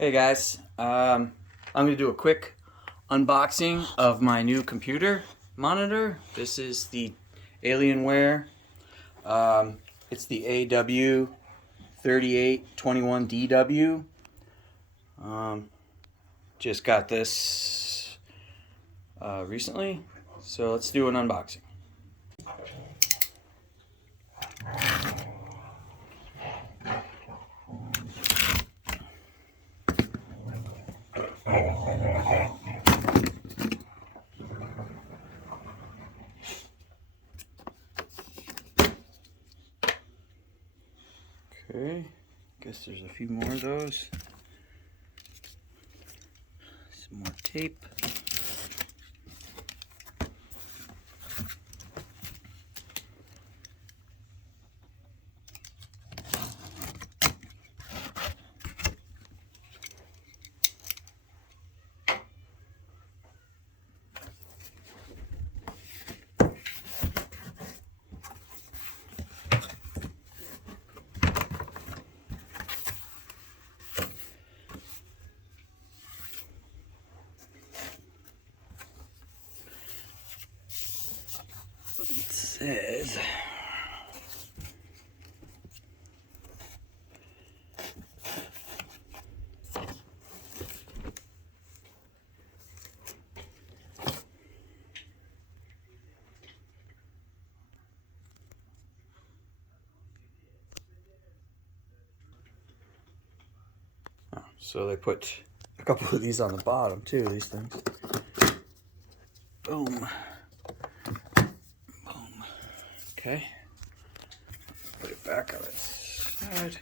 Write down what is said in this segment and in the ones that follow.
Hey guys, I'm going to do a quick unboxing of my new computer monitor. This is the Alienware. It's the AW3821DW. Just got this recently, so let's do an unboxing. Okay, guess there's a few more of those. Some more tape. Says so they put a couple of these on the bottom too, these things. Boom. Boom. Okay. Put it back on its side.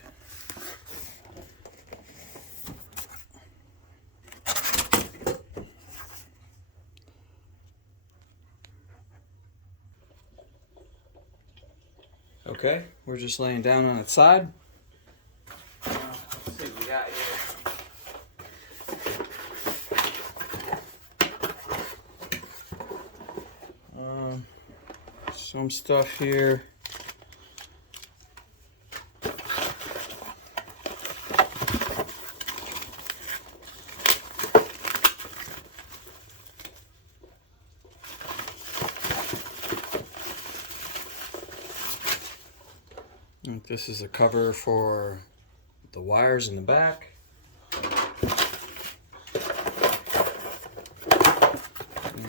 Okay, we're just laying down on its side. Let's see what we got here. Some stuff here. This is a cover for the wires in the back.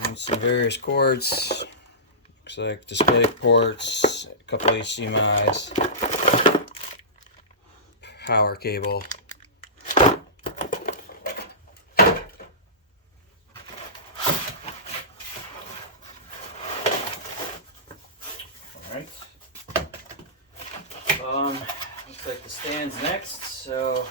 And some various cords. Looks like display ports, a couple HDMIs, power cable. Alright. Looks like the stand's next, so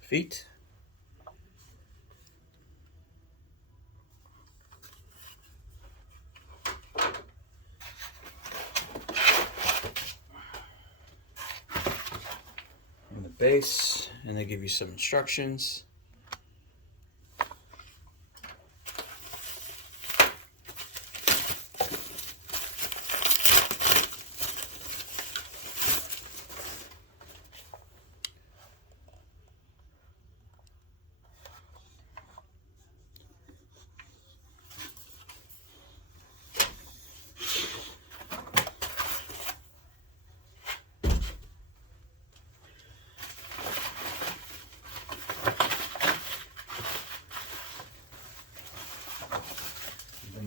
feet. And the base, and they give you some instructions.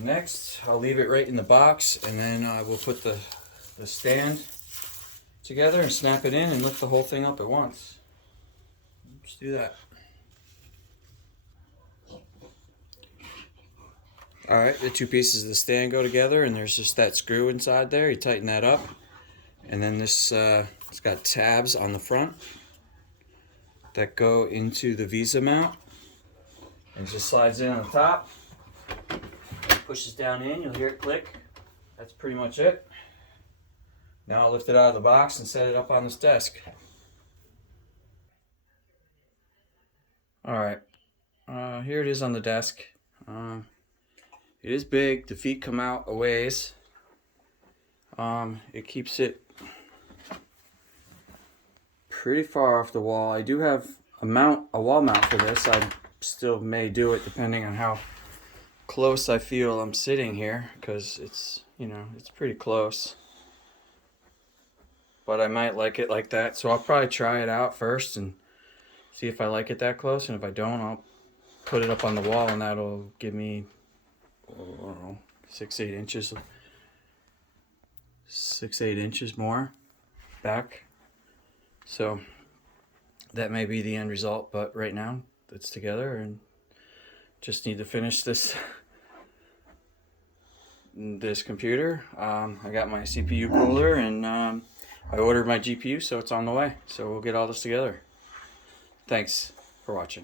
Next, I'll leave it right in the box, and then I will put the stand together and snap it in and lift the whole thing up at once. Let's do that. Alright, the two pieces of the stand go together, and there's just that screw inside there. You tighten that up, and then this it's got tabs on the front that go into the Visa mount, and it just slides in on the top. Pushes down in, you'll hear it click. That's pretty much it. Now I'll lift it out of the box and set it up on this desk. Alright, here it is on the desk. It is big. The feet come out a ways. It keeps it pretty far off the wall. I do have a wall mount for this. I still may do it depending on how close I feel I'm sitting here, because it's, you know, it's pretty close. But I might like it like that, so I'll probably try it out first and see if I like it that close, and if I don't, I'll put it up on the wall, and that'll give me, I don't know, 6-8 inches, 6-8 inches more back. So that may be the end result, but right now it's together, and just need to finish this computer. I got my CPU cooler, and I ordered my GPU, so it's on the way. So we'll get all this together. Thanks for watching.